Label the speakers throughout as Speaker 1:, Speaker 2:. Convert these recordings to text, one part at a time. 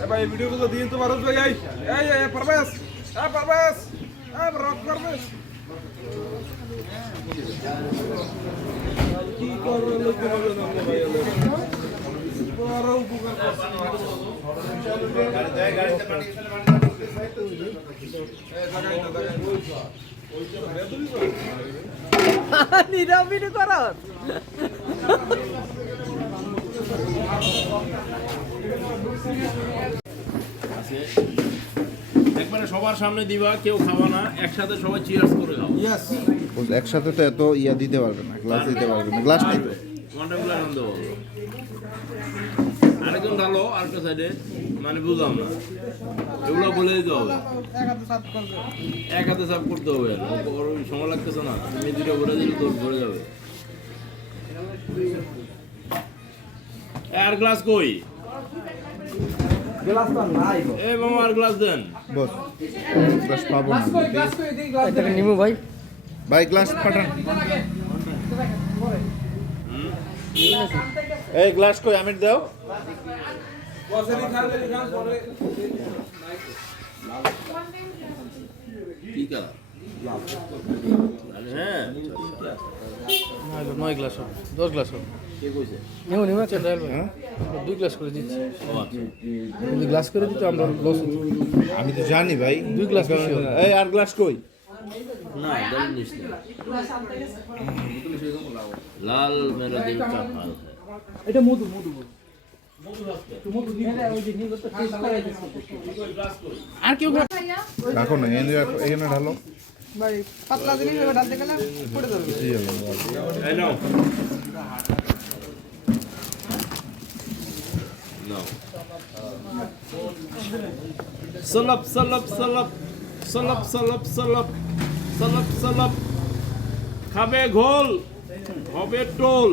Speaker 1: ভাই, এই ভিডিওগুলো দিয়ে তো পারস ভাই এই এই পারবেস হ্যাঁ পারবেস হ্যাঁ রক পারবেস কি করবে লোকে বলে না ভাই বড় উপকার
Speaker 2: একবারে সবার সামনে দিবা কেউ খাবা না একসাথে সবাই চিয়ার্স করে খাও।
Speaker 1: ইয়েস
Speaker 3: একসাথে তো এত ইয়া দিতে পারবে না গ্লাস দিতে পারবে না গ্লাস নেই তো
Speaker 2: ওয়ান্ডারফুল আনন্দ আরেকজন ভালো আরেকটা সাইডে মানে বুঝলাম না। এগুলো বলে দিতে হবে। এক হাতে সাফ করতে হবে। ওর সময় লাগতেছে না তুমি দুটো বলে দিলে তোর ভরে যাবে। আর গ্লাস কই? এ মামা আর গ্লাস দেন।
Speaker 3: বস গ্লাস পাবো না।
Speaker 4: এটাকে নিমু ভাই।
Speaker 3: ভাই গ্লাস পাঠান। এই গ্লাস কই দাও।
Speaker 2: কি কালার? হ্যাঁ
Speaker 4: নয় গ্লাস হবে দশ গ্লাস হবে। ডাল ভাই।
Speaker 3: হ্যাঁ?
Speaker 4: দুই গ্লাস করে দিচ্ছি।
Speaker 2: আচ্ছা।
Speaker 4: যদি গ্লাস করে দিতে আমরা লস
Speaker 3: আমি তো জানি ভাই।
Speaker 4: দুই গ্লাস
Speaker 3: এই আর গ্লাস কই?
Speaker 2: না লাল মেরা দিল চা
Speaker 4: এটা মধু মধু আর কেউ
Speaker 3: রাখো না এখানে ঢালো।
Speaker 4: ভাই পাতলা দিলে ডালতে গেলে পড়ে যাবে
Speaker 2: খাবে ঘোল হবে টোল।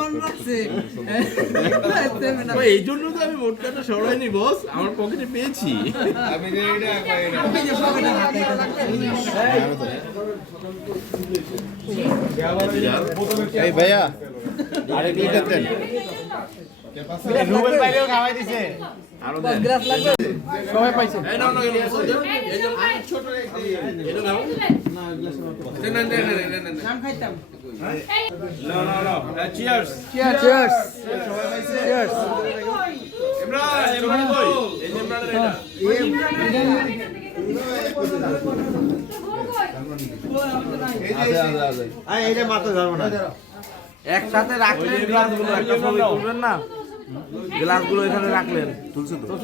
Speaker 4: রাখছে
Speaker 2: এই জন্য তো আমি ভোটকাটা সরাইনি বস আমার পকেটে পেয়েছি।
Speaker 3: এই ভাইয়া আরেক লিটার দেন।
Speaker 2: আরও দেন।
Speaker 4: গ্লাস লাগবে? সবাই পাইছে।
Speaker 2: এই নাও, নাও, এই নাও, এই নাও, এটা নাও।
Speaker 5: একসাথে রাখলেন গ্লাস একটা ছবি তুলবেন না? গ্লাস এখানে রাখলেন তুলছেন তো।